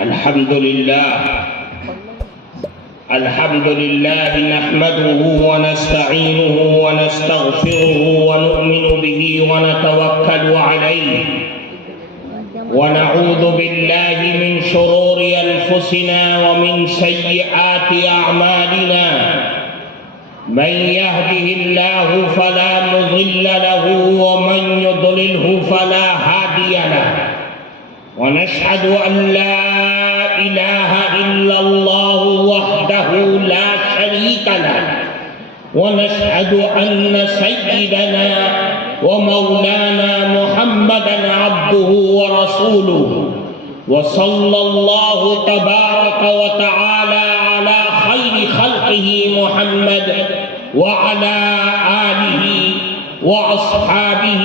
الحمد لله نحمده ونستعينه ونستغفره ونؤمن به ونتوكل عليه ونعوذ بالله من شرور أنفسنا ومن سيئات أعمالنا من يهده الله فلا مضل له ومن يضلله فلا هادي له ونشهد أن لا إله إلا الله وحده لا شريك له ونشهد أن سيدنا ومولانا محمدا عبده ورسوله وصلى الله تبارك وتعالى على خير خلقه محمد وعلى آله وأصحابه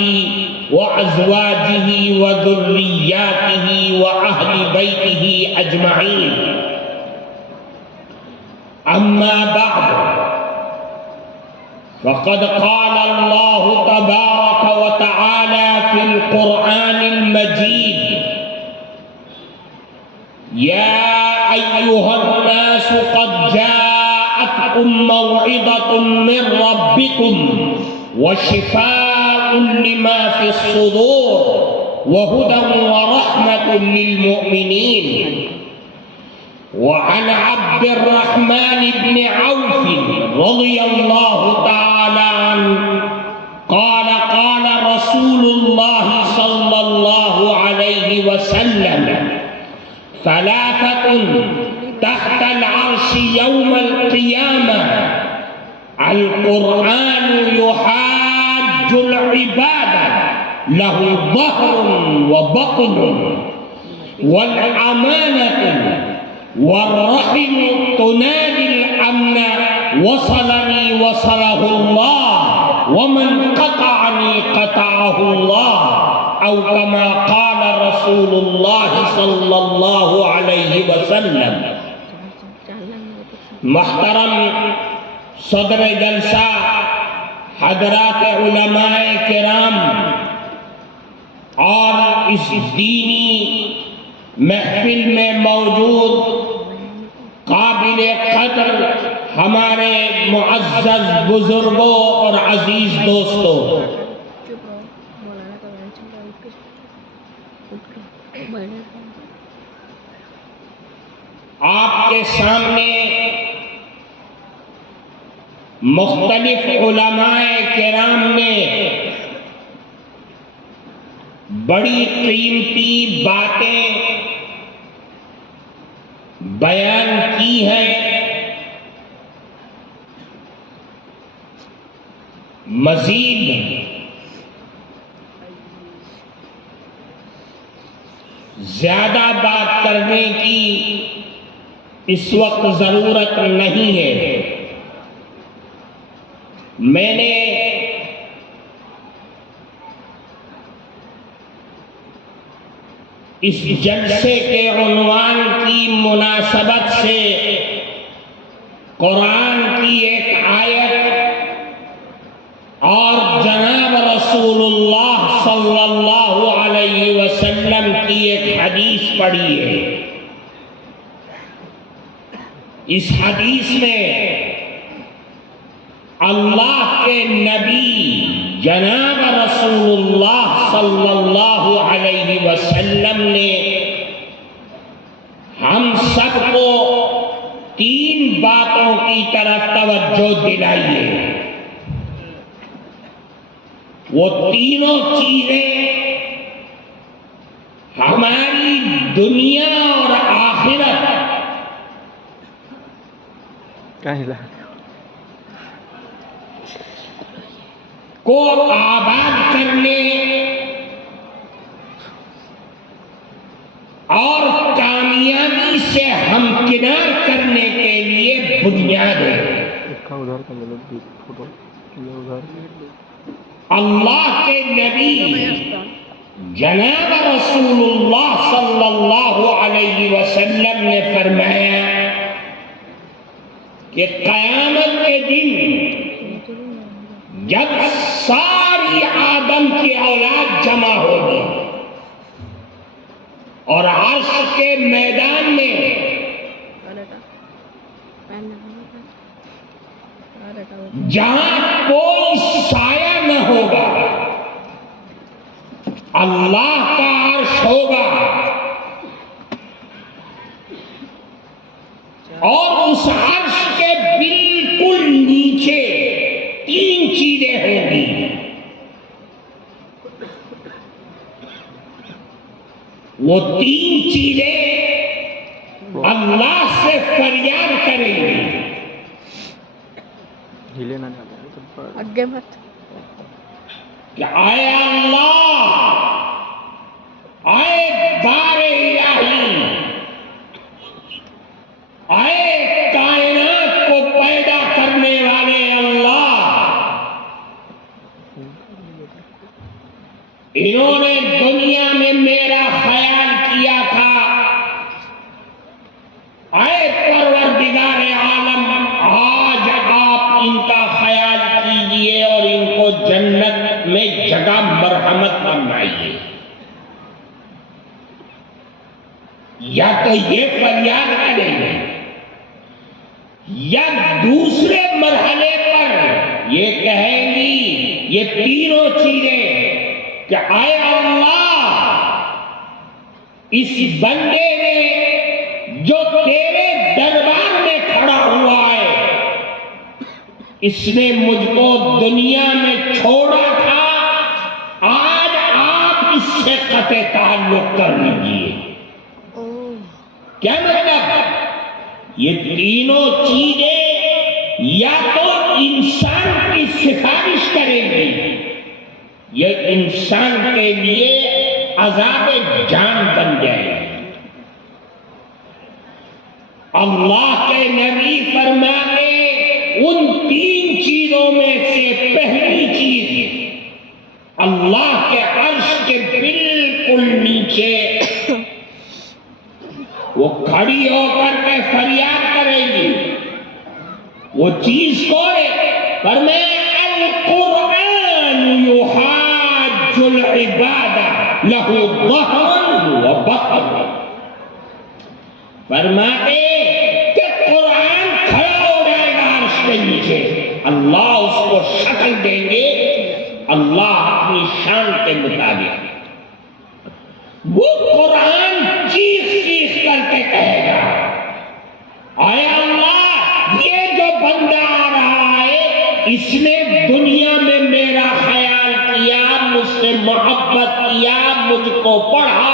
وأزواجه وذرياته وأهل بيته أجمعين أما بعد فقد قال الله تبارك وتعالى في القرآن المجيد يا أيها الناس قد جاءتكم موعظة من ربكم وشفاء لما في الصدور وهدى ورحمة للمؤمنين وعن عبد الرحمن بن عوف رضي الله تعالى عنه قال قال رسول الله صلى الله عليه وسلم ثلاثة تحت العرش يوم القيامة القرآن يحاج العباد له ظهر وبطن والأمانة والرحم تنادي الأمن وصلني وصله الله ومن قطعني قطعه الله أو كما قال رسول الله صلى الله عليه وسلم. محترم صدر جلسہ، حضرات علماء کرام اور اس دینی محفل میں موجود قابل قدر ہمارے معزز بزرگوں اور عزیز دوستوں، آپ کے سامنے مختلف علماء کرام نے بڑی قیمتی باتیں بیان کی ہیں. مزید زیادہ بات کرنے کی اس وقت ضرورت نہیں ہے. میں نے اس جلسے کے عنوان کی مناسبت سے قرآن کی ایک آیت اور جناب رسول اللہ صلی اللہ علیہ وسلم کی ایک حدیث پڑھی ہے. اس حدیث میں اللہ کے نبی جناب رسول اللہ صلی اللہ علیہ وسلم نے ہم سب کو 3 باتوں کی طرف توجہ دلائی ہے. وہ تینوں چیزیں ہماری دنیا اور آخرت کو آباد کرنے اور کامیابی سے ہمکنار کرنے کے لیے بنیاد ہے. اللہ کے نبی جناب رسول اللہ صلی اللہ علیہ وسلم نے فرمایا کہ قیامت کے دن جب ساری آدم کی اولاد جمع ہوگی اور عرش کے میدان میں جہاں کوئی سایہ نہ ہوگا اللہ کا عرش ہوگا، اور اس عرش کے بالکل نیچے 3 چیزیں ہوں گی۔ وہ 3 چیزیں اللہ سے فریاد کریں گی کہ اے اللہ، اے بار الہی، اے کائنات کو پیدا کرنے والے اللہ، انہوں نے دنیا میں میرا خیال کیا تھا، اے پروردگار عالم، آج آپ ان کا خیال کیجئے اور ان کو جنت میں جگہ مرحمت بنائیے۔ یا تو یہ فریاد کریں گے، یا دوسرے مرحلے پر یہ کہیں گی، یہ تینوں چیزیں کہ اے اللہ، اس بندے نے جو تیرے دربار میں کھڑا ہوا ہے، اس نے مجھ کو دنیا میں چھوڑا تھا، آج آپ اس سے قطع تعلق کر لیجیے۔ کیا مطلب؟ یہ تینوں چیزیں یا تو انسان کی سفارش کریں گی، یہ انسان کے لیے عذاب جان بن جائے گی۔ اللہ کے نبی فرماتے ان 3 چیزوں میں سے پہلی چیز اللہ کے عرش کے بالکل نیچے وہ کھڑی ہو کر کے فریاد کرے گی، وہ چیز کون ہے؟ فرمایا القرآن یحاج العباد لہ ظہر و بطن، فرماتے کہ قرآن کھڑا ہو جائے گا عرش کے نیچے، اللہ اس کو شکل دیں گے اللہ اپنی شان کے مطابق۔ وہ قرآن چیخ چیخ کر کے کہے گا اے اللہ، یہ جو بندہ آ رہا ہے اس نے دنیا میں میرا خیال کیا، مجھ سے محبت کیا، مجھ کو پڑھا،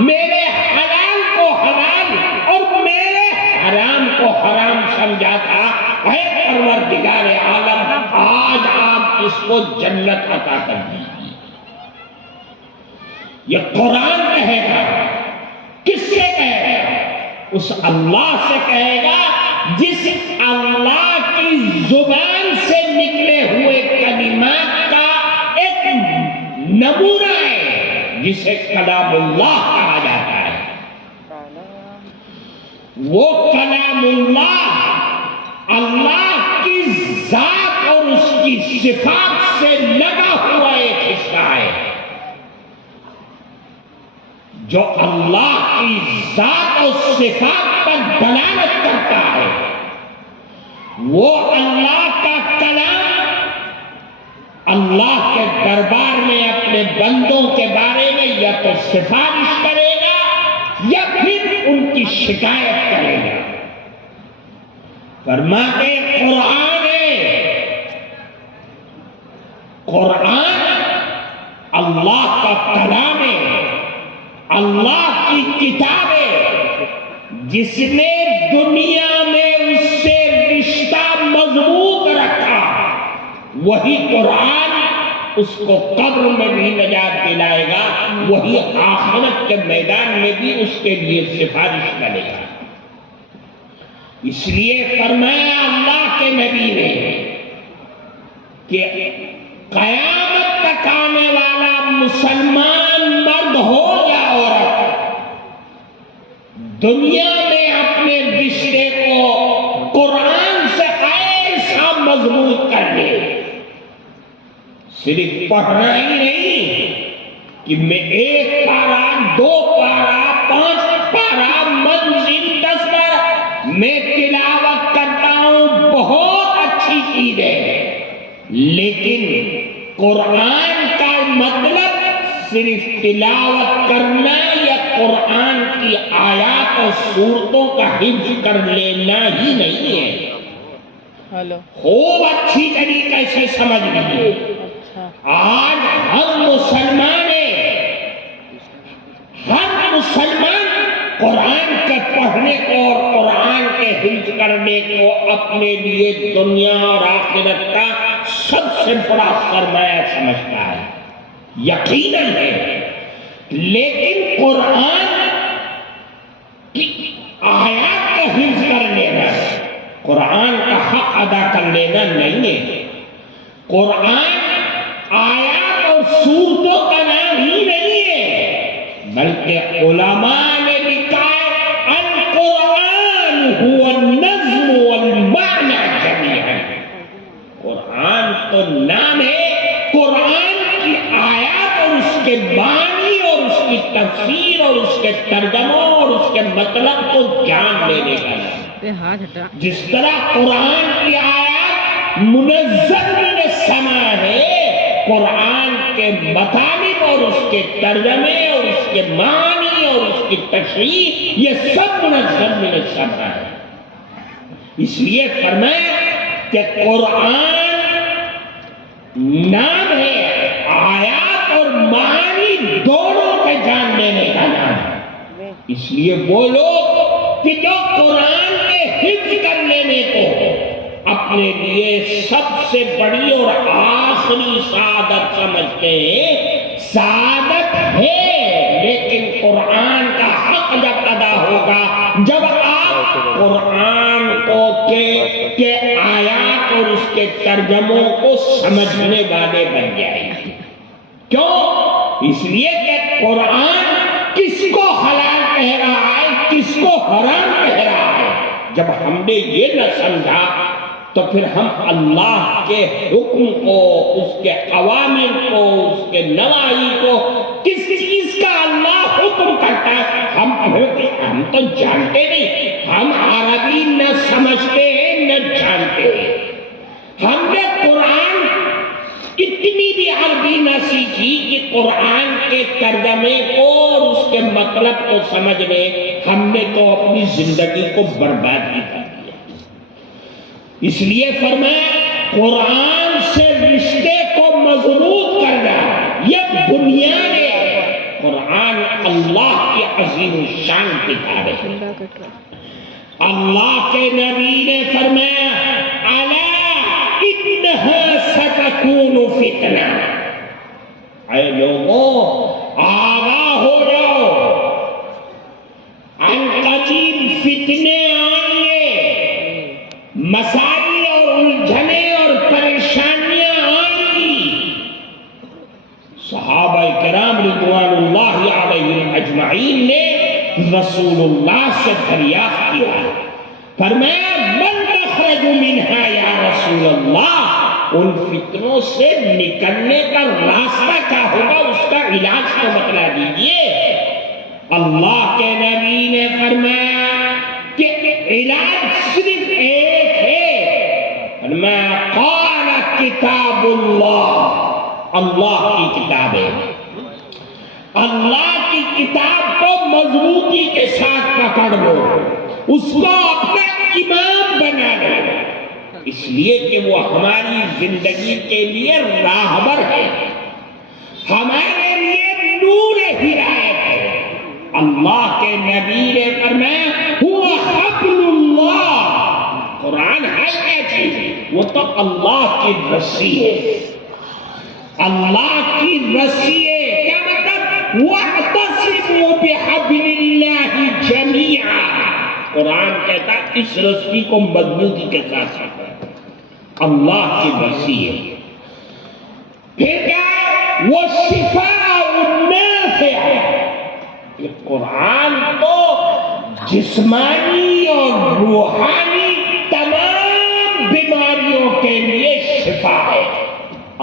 میرے حلال کو حلال اور میرے حرام کو حرام سمجھا تھا، اے پروردگار عالم، آج آپ اس کو جنت عطا کر دیجیے۔ یہ قرآن کہے گا، کس سے کہے گا؟ اس اللہ سے کہے گا جس اللہ کی زبان سے نکلے ہوئے کلمات کا ایک نمونہ ہے جسے کلام اللہ کہا جاتا ہے۔ وہ کلام اللہ اللہ کی ذات اور اس کی صفات سے لگا ہوا ایک حصہ ہے، جو اللہ کی ذات اور صفات پر دلالت کرتا ہے۔ وہ اللہ کا کلام اللہ کے دربار میں اپنے بندوں کے بارے میں یا تو سفارش کرے گا یا پھر ان کی شکایت کرے گا۔ فرماتے قرآن ہے، قرآن اللہ کا کلام ہے، اللہ کی کتاب ہے، جس نے دنیا میں اس سے رشتہ مضبوط رکھا، وہی قرآن اس کو قبر میں بھی نجات دلائے گا، وہی آخرت کے میدان میں بھی اس کے لیے سفارش کرے گا۔ اس لیے فرمایا اللہ کے نبی نے کہ قیامت تک آنے والا مسلمان مرد ہو یا عورت، دنیا میں اپنے رشتے کو قرآن سے ایسا مضبوط کر لے، صرف پڑھنا ہی نہیں کہ میں 1 پارہ 2 پارہ میں تلاوت کرتا ہوں بہت اچھی چیز ہے، لیکن قرآن کا مطلب صرف تلاوت کرنا یا قرآن کی آیات اور سورتوں کا حفظ کر لینا ہی نہیں ہے۔ خوب اچھی طریقے سے سمجھ لیجیے، آج ہر مسلمان قرآن کے پڑھنے کو اور قرآن کے حفظ کرنے کو اپنے لیے دنیا اور آخرت کا سب سے بڑا سرمایہ سمجھتا ہے، یقیناً ہے، لیکن قرآن کی آیات کا حفظ کر لینا، قرآن کا حق ادا کر لینا نہیں ہے۔ قرآن آیات اور سورتوں کا نام ہی نہیں ہے، بلکہ علماء نے لکھا ہے القرآن هو النظم والمعنى جميعا۔ قرآن تو نام ہے، قرآن کی آیات اور اس کے معنی اور اس کی تفسیر اور اس کے ترجموں اور اس کے مطلب کو جان لینے کا نام۔ جس طرح قرآن کی آیات منزل من السماء ہے، قرآن کے مطالب اور اس کے ترجمے اور اس کے معنی اور اس کی تشریح یہ سب منزل من السماء ہے۔ اس لیے فرمایا کہ قرآن نام ہے، آیات اور معنی دونوں کے جان لینے کا نام ہے۔ اس لیے وہ لوگ کہ جو قرآن کے حفظ کر لینے کو اپنے لیے سب سے بڑی اور آخری سعادت سمجھتے ہیں، سعادت ہے، لیکن قرآن کا حق جب ادا ہوگا، جب آپ قرآن کو کے آیات اور اس کے ترجموں کو سمجھنے والے بن جائیں گے۔ کیوں؟ اس لیے کہ قرآن کس کو حلال کہہ رہا ہے، کس کو حرام کہہ رہا ہے، جب ہم نے یہ نہ سمجھا تو پھر ہم اللہ کے حکم کو، اس کے اوامر کو، اس کے نواہی کو، کس چیز کا اللہ حکم کرتا ہے ہم تو جانتے نہیں، ہم عربی نہ سمجھتے ہیں نہ جانتے ہیں۔ ہم نے قرآن اتنی بھی عربی نہ سیکھی کہ قرآن کے ترجمے کو اور اس کے مطلب کو سمجھ لے، ہم نے تو اپنی زندگی کو برباد ہی کر دیا۔ اس لیے فرمایا قرآن سے رشتے کو مضبوط کرنا یہ بنیاد ہے۔ قرآن اللہ کی عظیم الشان کتاب ہے۔ اللہ کے نبی نے فرمایا الا انها ستكون فتنہ، اے لوگوں آگاہ ہو جاؤ، ان قریب فتنے آئیں گے، مسائل اور الجھنیں اور پریشانیاں آئیں گی۔ صحابہ کرام رضوان اللہ علیہم اجمعین نے رسول اللہ سے دریافت کیا، فرمایا من مخرج منہا یا رسول اللہ، ان فتنوں سے نکلنے کا راستہ کیا ہوگا، اس کا علاج کو بتلا دیجئے۔ اللہ کے نبی نے فرمایا کہ علاج صرف ایک ہے، فرمایا قال کتاب اللہ، اللہ کی کتاب ہے، اللہ کی کتاب کو مضبوطی کے ساتھ پکڑ لو، اس کو اپنا امام بنا لو، اس لیے کہ وہ ہماری زندگی کے لیے راہبر ہے، ہمارے لیے نور ہدایت ہے۔ اللہ کے نبی نے فرمایا هو حبل اللہ، قرآن ہے کیا چیز؟ وہ تو اللہ کی رسی ہے، اللہ کی رسی ہے۔ کیا مطلب؟ وَاعْتَصِمُوا بِحَبْلِ اللَّهِ جَمِيعًا، قرآن کہتا ہے اس رسی کو مضبوطی کے ساتھ پکڑو، اللہ کی رسی ہے۔ پھر کیا؟ وہ شفاء النافع، یہ قرآن تو جسمانی اور روحانی تمام بیماریوں کے لیے شفا ہے۔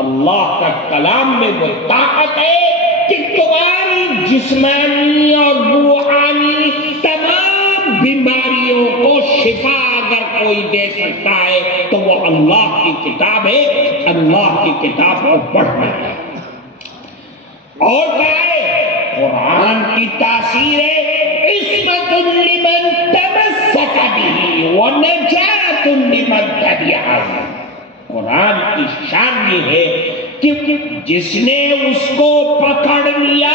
اللہ کا کلام میں وہ طاقت ہے کہ تمہاری جسمانی اور روحانی تمام بیماریوں کو شفا اگر کوئی دے سکتا ہے تو وہ اللہ کی کتاب ہے، اللہ کی کتاب کو پڑھنا ہے۔ اور کیا ہے؟ قرآن کی تاثیر ہے عصمت لمن تمسک بہ ونجات لمن تبعہ۔ قرآن کی شان یہ ہے کہ جس نے اس کو پکڑ لیا،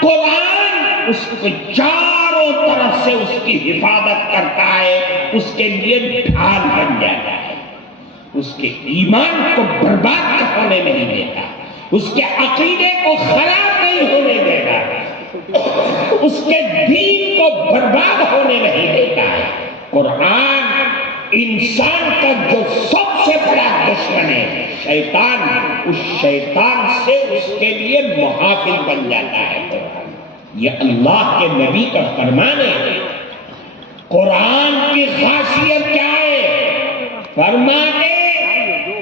قرآن اس کو چاروں طرف سے اس کی حفاظت کرتا ہے، اس کے لیے ڈھال بن جاتا ہے، اس کے ایمان کو برباد ہونے نہیں دیتا، اس کے عقیدے کو خراب نہیں ہونے دیتا، اس کے دین کو برباد ہونے نہیں دیتا ہے۔ قرآن انسان کا جو سب سے بڑا دشمن ہے شیطان، اس شیطان سے اس کے لیے محافظ بن جاتا ہے قرآن۔ یہ اللہ کے نبی کا فرمان ہے۔ قرآن کی خاصیت کیا ہے؟ فرماتے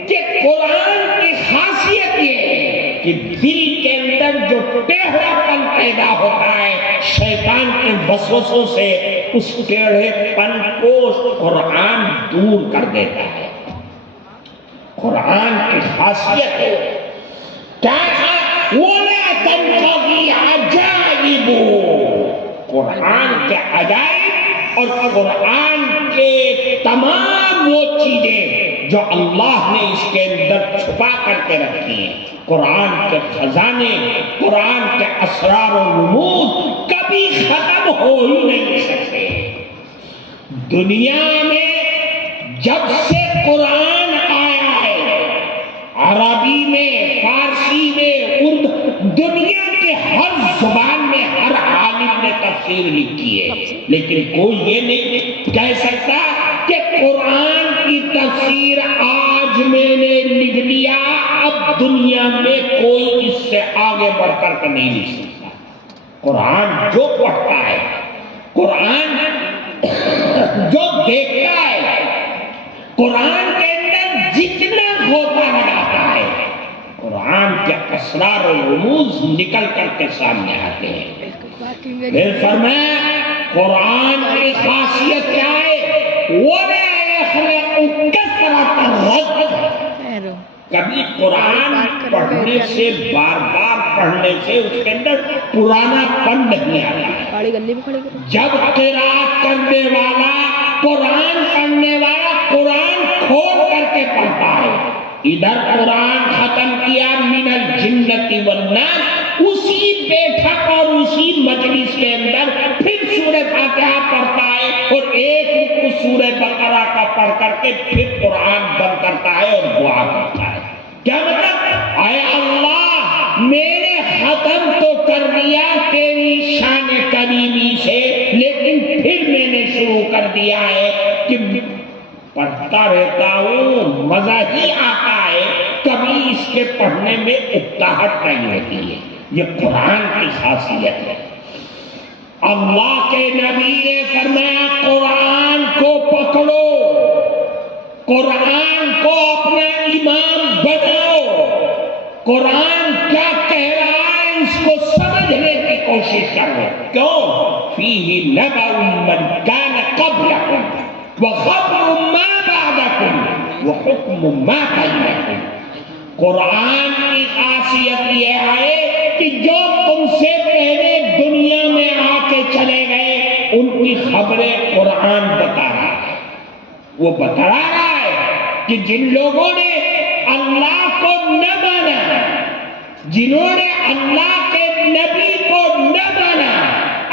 کہ قرآن کی خاصیت یہ ہے کہ دل کے اندر جو ٹیڑھا پن پیدا ہوتا ہے شیطان کے وسوسوں سے، اس ٹیڑھے پن کو قرآن دور کر دیتا ہے۔ قرآن کی خاصیت ہے کیا ہے؟ وَلَا تَنْقَضِي عَجَائِبُ، قرآن کے عجائب اور قرآن کے تمام وہ چیزیں جو اللہ نے اس کے اندر چھپا کر کے رکھی ہیں، قرآن کے خزانے، قرآن کے اسرار و رموز کبھی ختم ہو ہی نہیں سکتے۔ دنیا میں جب سے قرآن آیا ہے، عربی میں، فارسی میں، اردو، دنیا کے ہر زبان میں ہر عالم نے تفسیر لکھی ہے، لیکن کوئی یہ نہیں کہہ سکتا کہ قرآن کی تفسیر آج میں نے لکھ لیا، اب دنیا میں کوئی اس سے آگے بڑھ کر کے نہیں لکھ سکتا۔ قرآن جو پڑھتا ہے، قرآن جو دیکھتا ہے، قرآن کے اندر جتنا غوطہ لگاتا ہے، قرآن کے اسرار و رموز نکل کر کے سامنے آتے ہیں۔ پھر فرمایا قرآن کی خاصیت کیا ہے؟ وَلَا يَخْلَقُ كَثْرَةَ الرَّدِّ، کبھی قرآن پڑھنے سے، بار بار پڑھنے سے اس کے اندر پرانا پن نہیں آتا ہے۔ جب قرأت کرنے والا، قرآن پڑھنے والا قرآن کھول کر کے پڑھتا ہے، ادھر قرآن ختم کیا من الجنۃ والناس، اسی بیٹھک اور اسی مجلس کے اندر پھر سورہ فاتحہ پڑھتا ہے اور ایک رکوع سورہ بقرہ کا پڑھ کر کے پھر قرآن بند کرتا ہے اور دعا کرتا ہے۔ کیا مطلب؟ اے اللہ میں نے ختم تو کر دیا تیری شان کریمی سے، لیکن پھر میں نے شروع کر دیا ہے کہ پڑھتا رہتا ہوں، مزہ ہی آتا ہے، کبھی اس کے پڑھنے میں اکتاہٹ نہیں ہوتی ہے۔ یہ قرآن کی خاصیت ہے۔ اللہ کے نبی نے فرمایا قرآن کو پکڑو، قرآن کو اپنا امام بناؤ، قرآن کیا کہہ رہا ہے اس کو سمجھنے کی کوشش کرو۔ کیوں؟ فیہ نبأ من کان قبلکم وخبر ما بعدکم وحکم ما بینکم۔ قرآن کی خاصیت یہ ہے کہ جو تم سے پہلے دنیا میں آ کے چلے گئے ان کی خبریں قرآن بتا رہا ہے۔ وہ بتا رہا ہے کہ جن لوگوں نے اللہ کو نہ مانا، جنہوں نے اللہ کے نبی کو نہ مانا،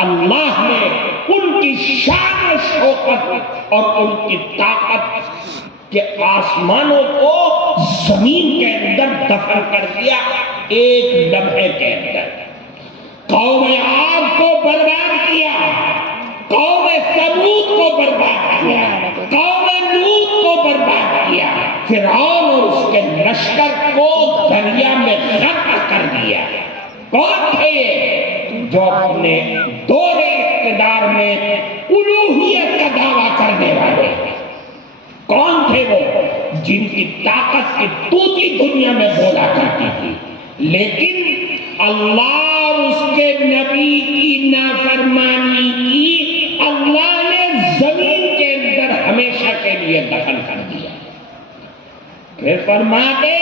اللہ نے ان کی شان و شوکت اور ان کی طاقت کہ آسمانوں کو زمین کے اندر دفن کر دیا ایک لمحے کے اندر۔ قوم عاد کو برباد کیا، قوم ثمود کو برباد کیا، قوم لوط کو برباد کیا، فرعون اور اس کے لشکر کو دریا میں غرق کر دیا۔ کون تھے؟ جو اپنے دور اقتدار میں الوہیت کا دعویٰ کرنے والے۔ کون تھے وہ؟ جن کی طاقت کی توتی دنیا میں بولا کرتی تھی، لیکن اللہ اور اس کے نبی کی نافرمانی کی، اللہ نے زمین کے اندر کر دیا. پھر فرماتے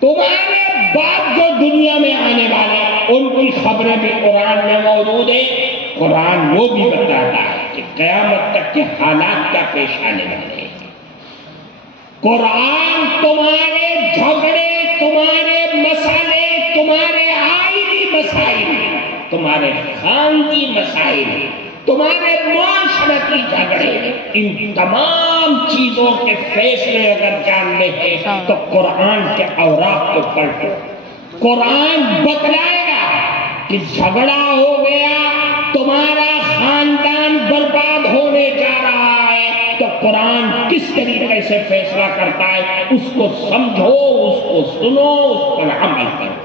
تمہارے بعد جو دنیا میں آنے والے ان کی خبریں بھی قرآن میں موجود ہیں. قرآن وہ بھی بتاتا ہے کہ قیامت تک کے حالات کیا پیش آنے والے ہیں. قرآن تمہارے جھگڑے، تمہارے مسئلے، تمہارے آئینی مسائل، تمہارے خاندانی مسائل، تمہارے معاشرتی جھگڑے، ان تمام چیزوں کے فیصلے اگر جاننے ہیں تو قرآن کے اوراق کو پڑھو. قرآن بتلائے گا کہ جھگڑا ہو گیا، تمہارا خاندان برباد ہونے جا رہا ہے، تو قرآن کس طریقے سے فیصلہ کرتا ہے اس کو سمجھو، اس کو سنو، اس پر عمل کرو.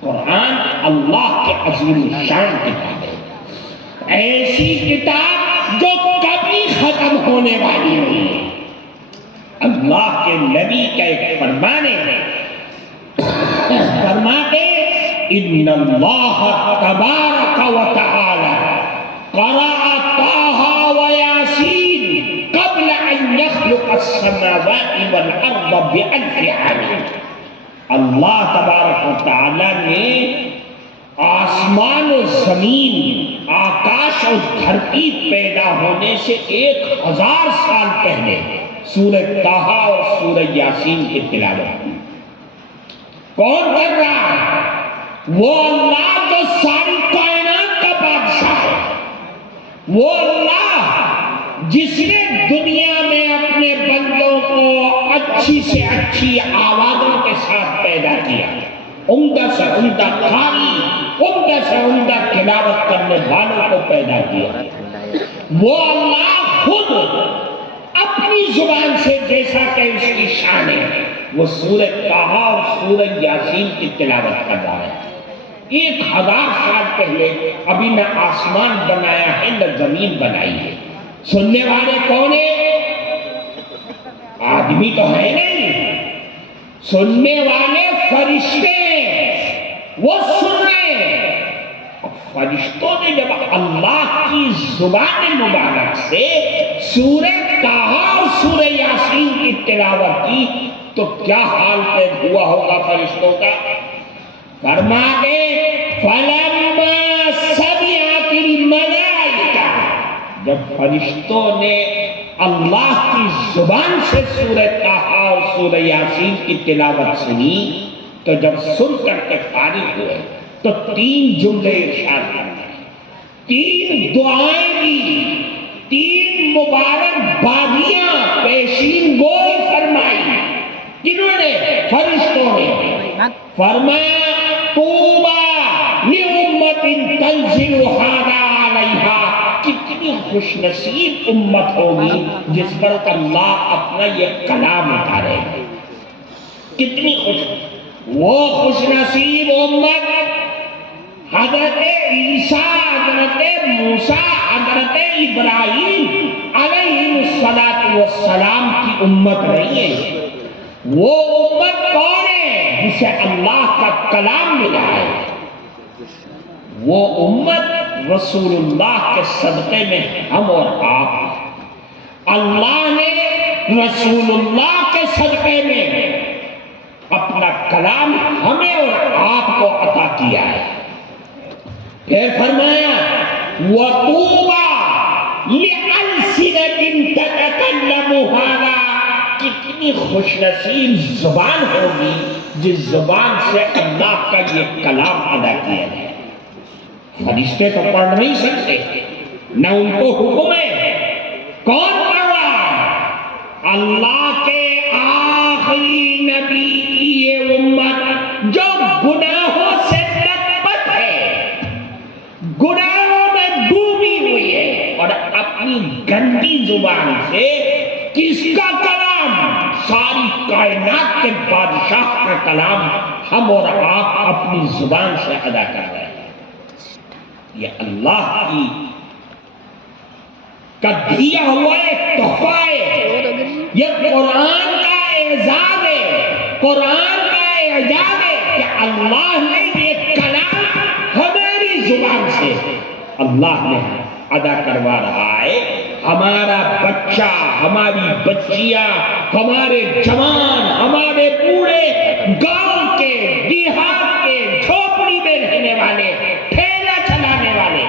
قرآن اللہ کے عظیم شان کتاب ہے، ایسی کتاب جو کبھی ختم ہونے والی نہیں ہے. اللہ کے نبی کا ایک فرمان ہے، فرماتے ان اللہ تبارک و تعالی قرأ طٰہٰ و یاسین قبل ان یخلق السماوات والارض بألف عام. اللہ تبارک و تعالی نے آسمان و زمین، آکاش اور دھرتی پیدا ہونے سے 1000 سال پہلے سورہ طٰہٰ اور سورہ یاسین کی تلاوت کی. کون کر رہا ہے؟ وہ اللہ جو ساری کائنات کا بادشاہ ہے، وہ اللہ جس نے دنیا میں اپنے بندوں کو اچھی سے اچھی آوازوں کے ساتھ پیدا کیا، عمدہ سے عمدہ قاری، عمدہ سے عمدہ تلاوت کرنے والوں کو پیدا کیا. وہ اللہ خود اپنی زبان سے، جیسا کہ اس کی شان ہے، وہ سورہ طٰہٰ اور سورہ یاسین کی تلاوت کر رہا ہے. 1000 سال پہلے ابھی نہ آسمان بنایا ہے نہ زمین بنائی ہے. سننے والے کون ہیں؟ آدمی تو ہے نہیں، سننے والے فرشتے ہیں، وہ سن رہے ہیں. فرشتوں نے جب اللہ کی زبان مبارک سے سورہ طٰہٰ اور سورہ یاسین کی تلاوت کی تو کیا حال پیدا ہوا ہوگا فرشتوں کا؟ فرماتے فَلَمَّا سَمِعَتِ الْمَلَائِكَةُ، جب فرشتوں نے اللہ کی زبان سے سورہ طٰہٰ اور سورہ یاسین کی تلاوت سنی تو جب سن کر کے فارغ ہوئے تو 3 جملے ارشاد کرنا ہے، 3 دعائیں دی، 3 مبارک بادیاں پیشین گوئی فرمائی. کنہوں نے؟ فرشتوں نے. فرمایا طوبیٰ لِأُمَّةٍ تَنزِلُ هَٰذَا عَلَيْهَا، کتنی خوش نصیب امت ہوگی جس پر اللہ اپنا یہ کلام اتارے گا. کتنی خوش، وہ خوش نصیب امت حضرت عیسیٰ، حضرت موسیٰ، حضرت ابراہیم علیہ السلام کی امت نہیں ہے. وہ امت کون ہے؟ جسے اللہ کا کلام ملا ہے. وہ امت رسول اللہ کے صدقے میں ہم اور آپ. اللہ نے رسول اللہ کے صدقے میں اپنا کلام ہمیں اور آپ کو عطا کیا ہے. پھر فرمایا وَطُوبَىٰ لِأَلْسِنَةٍ تَتَكَلَّمُ هَٰذَا، کتنی خوش نصیب زبان ہوگی جس زبان سے اللہ کا یہ کلام ادا کیا ہے. فرشتے تو پڑھ نہیں سکتے، نہ ان کو حکم ہے. کون پڑھ رہا ہے؟ اللہ کے آخری نبی کی یہ امت جو گناہوں سے لت ہے، گناہوں میں ڈوبی ہوئی ہے، اور اپنی گندی زبان سے کس کا کلام؟ ساری کائنات کے بادشاہ کا کلام ہم اور آپ اپنی زبان سے ادا کر رہے ہیں. یہ اللہ کی کا دیا ہوا ایک تحفہ ہے. یہ قرآن کا اعزاز ہے، قرآن کا اعجاز ہے کہ اللہ نے یہ کلام ہماری زبان سے اللہ نے ادا کروا رہا ہے. ہمارا بچہ، ہماری بچیاں، ہمارے جوان، ہمارے بوڑھے، گاؤں کے، دیہات کے، جھوپڑی میں رہنے والے، ٹھیلا چلانے والے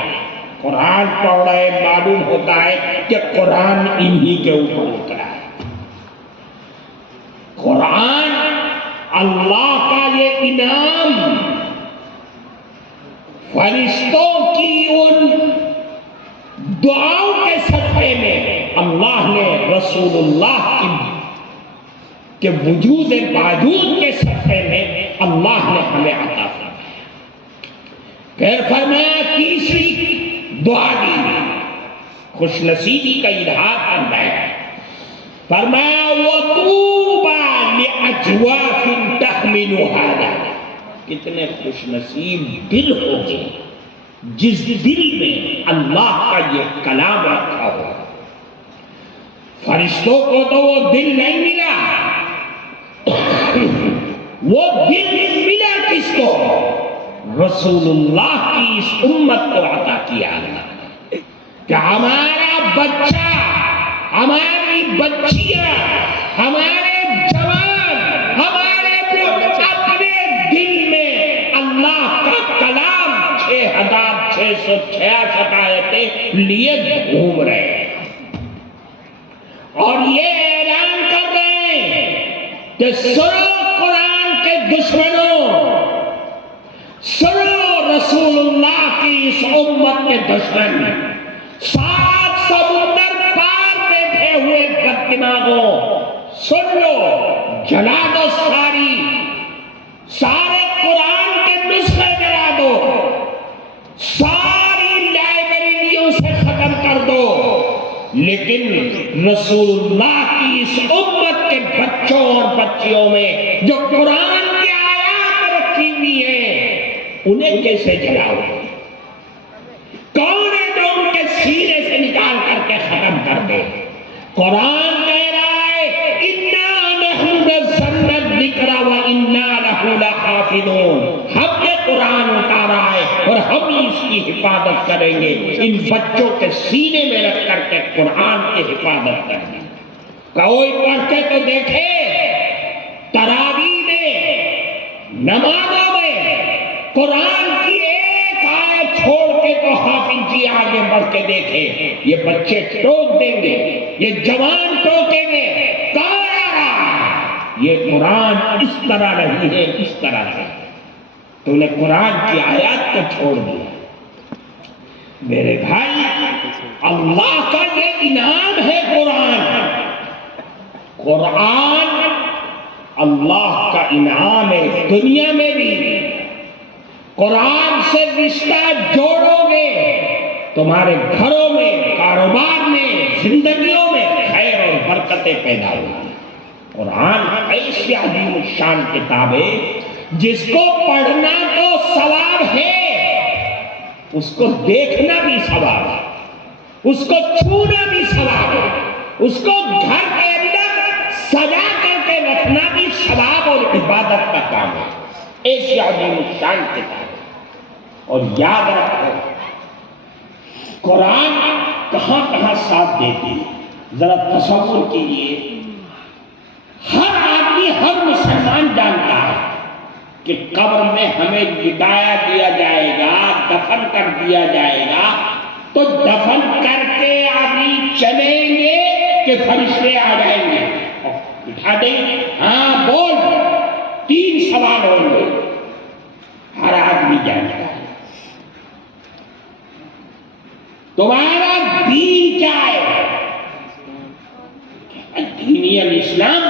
قرآن پڑھ رہے، معلوم ہوتا ہے کہ قرآن انہی کے اوپر اترا ہے۔ قرآن اللہ کا یہ انعام، فرشتوں کی ان دعاؤں کے صدقے میں اللہ نے رسول اللہ کے وجود باوجود کے صدقے میں اللہ نے ہمیں عطا فرمایا۔ پھر فرمایا تیسری دعا دی، خوش نصیبی کا اظہار فرمایا، فرمایا وَطُوبَى لِأَجْوَافٍ تَحْمِلُ هَذَا، کتنے خوش نصیب دل ہوگے جس دل میں اللہ کا یہ کلام رکھا ہو۔ فرشتوں کو تو وہ دل نہیں ملا، وہ دل ملا کس کو؟ رسول اللہ کی اس امت کو عطا کیا کہ ہمارا بچہ، ہماری بچیاں، ہمارے جوان، ہمارے اپنے دل میں اللہ کا کلام 6666 آیتیں لیے گھوم رہے ہیں اور یہ اعلان کر رہے ہیں کہ سنو قرآن کے دشمنوں، سنو رسول اللہ کی اس امت کے دشمن، 7 سمندر پار بیٹھے ہوئے بددماغوں، سن لو، جلا دو سارے قرآن کے نسخے جلا دو، ساری لائبریریوں سے ختم کر دو، لیکن رسول اللہ کی اس امت کے بچوں اور بچیوں میں جو قرآن کی آیات رکھی ہوئی ہیں انہیں کیسے جلاؤ؟ کون ہے جو ان کے سینے سے نکال کر کے ختم کر دے؟ قرآن کہہ رہا ہے اِنَّا نَحْنُ نَزَّلْنَا الذِّكْرَ وَإِنَّا لَهُ لَحَافِظُونَ، ہم نے قرآن اتارا ہے اور ہم ہی اس کی حفاظت کریں گے۔ ان بچوں کے سینے میں رکھ کر کے قرآن کی حفاظت کریں گے۔ کوئی پڑھ کے تو دیکھے تراویح میں، نمازوں میں قرآن کی ایک آیت چھوڑ کے تو حافظ جی آگے بڑھ کے دیکھے، یہ بچے ٹوک دیں گے، یہ جوان ٹوکیں گے، کہاں آ رہا؟ یہ قرآن اس طرح نہیں ہے، اس طرح ہے، تو نے قرآن کی آیات کو چھوڑ دیا۔ میرے بھائی، اللہ کا یہ انعام ہے قرآن، قرآن اللہ کا انعام ہے دنیا میں بھی۔ قرآن سے رشتہ جوڑو گے، تمہارے گھروں میں، کاروبار میں، زندگیوں میں خیر اور برکتیں پیدا ہوگی۔ قرآن ایسی عظیم الشان کتاب ہے جس کو پڑھنا تو ثواب ہے، اس کو دیکھنا بھی ثواب ہے، اس کو چھونا بھی ثواب ہے، اس کو گھر کے اندر سجا کر کے رکھنا بھی ثواب اور عبادت کا کام ہے۔ ایسی عظیم الشان کتاب ہے۔ اور یاد رکھو قرآن کہاں کہاں ساتھ دیتی ہے، ذرا تصور کیجیے، ہر آدمی، ہر مسلمان جانتا ہے کہ قبر میں ہمیں لٹایا دیا جائے گا، دفن کر دیا جائے گا، تو دفن کر کے آدمی چلیں گے کہ فرشتے آ جائیں گے اٹھا دیں گے؟ ہاں بول، 3 سوال ہوں گے، ہر آدمی جانتا ہے۔ تمہارا دین کیا ہے؟ دینی الاسلام،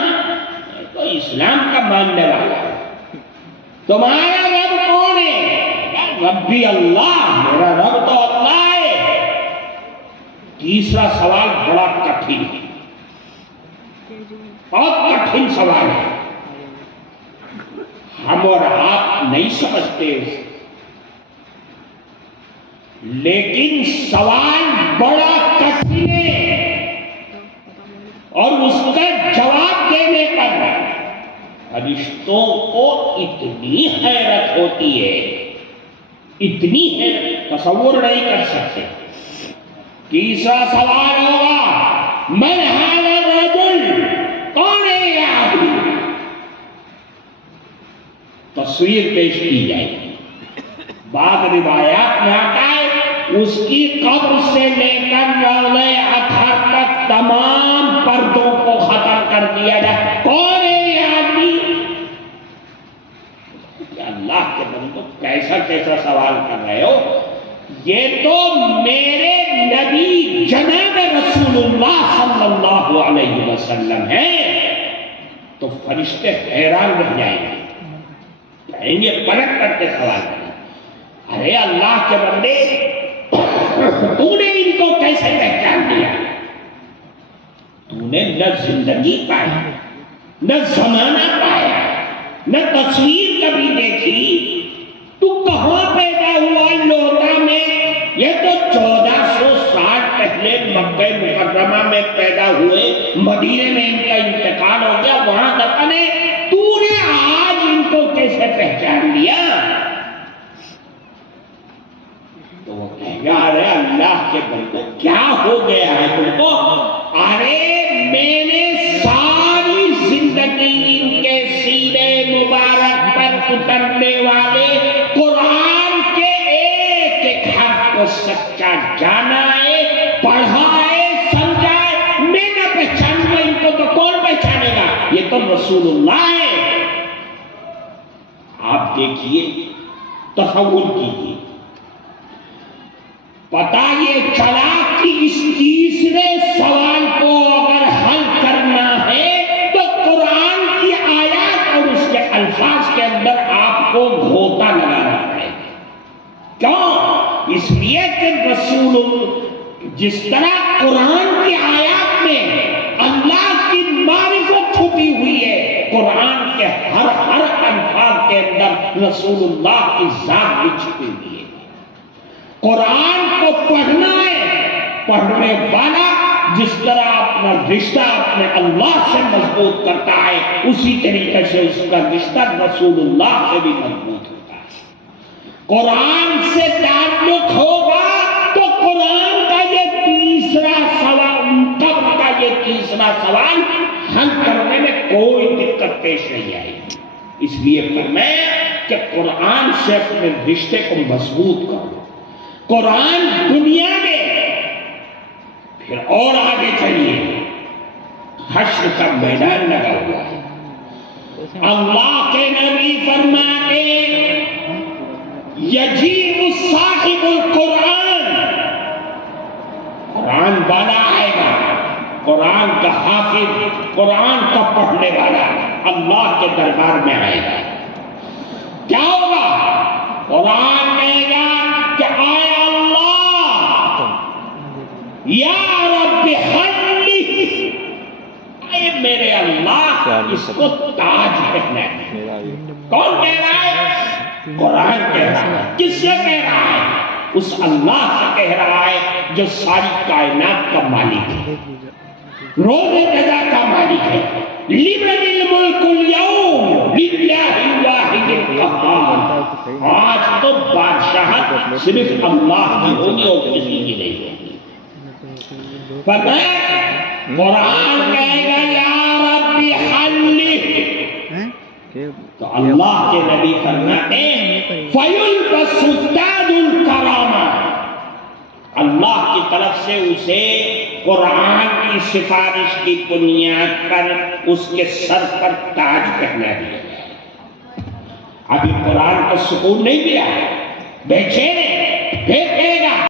تو اسلام کا ماننے والا ہے۔ تمہارا رب کون ہے؟ ربی اللہ، میرا رب تو اللہ ہے۔ تیسرا سوال بڑا کٹھن ہے، بہت کٹھن سوال ہے، ہم اور آپ نہیں سمجھتے، لیکن سوال بڑا کٹھن ہے، اور اس کا جواب دینے پر فرشتوں کو اتنی حیرت ہوتی ہے، اتنی حیرت تصور نہیں کر سکتے۔ تیسرا سوال ہوگا من هذا الرجل، کون ہے یہ آدمی؟ تصویر پیش کی جائے گی. بعض روایات میں آتا ہے اس کی قبر سے لے کر روضہ اطہر تک تمام پردوں کو ختم کر دیا جائے. کون ہے یہ آدمی؟ اللہ کے بندو کیسا کیسا سوال کر رہے ہو؟ یہ تو میرے نبی جناب رسول اللہ صلی اللہ علیہ وسلم ہے. تو فرشتے حیران رہ جائیں گے، کہیں گے پلٹ کر کے سوال کریں، ارے اللہ کے بندے تو نے ان کو کیسے پہچان دیا؟ تو نے نہ زندگی پائی، نہ زمانہ پایا، نہ تصویر کبھی دیکھی. تو کہاں پیدا ہوا لوٹا میں؟ یہ تو 1400 سال پہلے مکہ مکرمہ میں پیدا ہوئے، مدینے میں ان کا انتقال ہو گیا، وہاں دفن ہے. تو نے آج ان کو کیسے پہچان لیا؟ تو وہ کہہ گا ارے اللہ کے بندے کیا ہو گیا ہے تم کو؟ ارے میں نے ساری زندگی ان کے سینے مبارک پر اترنے والے قرآن کے ایک ایک حرف کو سچا جانا ہے، پڑھا ہے، سمجھا ہے. میں نہ پہچانوں ان کو تو کون پہچانے گا؟ یہ تو رسول اللہ ہے. آپ دیکھیے، تصور کیجیے، پتہ یہ چلا کہ اس تیسرے سوال کو اگر حل کرنا ہے تو قرآن کی آیات اور اس کے الفاظ کے اندر آپ کو گھوتا لگانا پڑے گا. کیوں؟ اس لیے کہ رسول جس طرح قرآن کی آیات میں اللہ کی معرفت چھپی ہوئی ہے، قرآن کے ہر الفاظ کے اندر رسول اللہ کی ذات بھی چھپی ہوئی ہے. قرآن کو پڑھنا ہے، پڑھنے والا جس طرح اپنا رشتہ اپنے اللہ سے مضبوط کرتا ہے، اسی طریقے سے اس کا رشتہ رسول اللہ سے بھی مضبوط ہوتا ہے. قرآن سے تعلق ہوگا تو قرآن کا یہ تیسرا سوال حل کرنے میں کوئی دقت پیش نہیں آئے گی. اس لیے فرمایا کہ قرآن سے اپنے رشتے کو مضبوط کرو. قرآن دنیا میں، پھر اور آگے چلیے، حشر کا میدان لگا ہوا ہے. اللہ کے نبی فرماتے یجیء صاحب القرآن، قرآن والا آئے گا، قرآن کا حافظ، قرآن کا پڑھنے والا اللہ کے دربار میں آئے گا. کیا ہوگا؟ قرآن کہے گا کہ آئے اللہ یا رب حلی، اے میرے اللہ اس کو تاج پہنا ہے. کون کہہ رہا ہے؟ قرآن کہہ رہا ہے. کس سے کہہ رہا ہے؟ اس اللہ سے کہہ رہا ہے جو ساری کائنات کا مالک ہے، روز جزا کا مالک ہے. لمن الملک اليوم للہ الواحد القہار. آج تو بادشاہت صرف اللہ کی ہوگی اور کسی کی نہیں ہوگی. پتہ ہے قرآن کہے گا یا رب حلی، تو اللہ کے نبی فرماتے ہیں فَيُلْبَسُ تَاجُ الْكَرَامَةِ، اللہ کی طرف سے اسے قرآن کی سفارش کی بنیاد پر اس کے سر پر تاج پہنا دیا جائے. ابھی قرآن کو سکون نہیں دیا، بے چین ہے،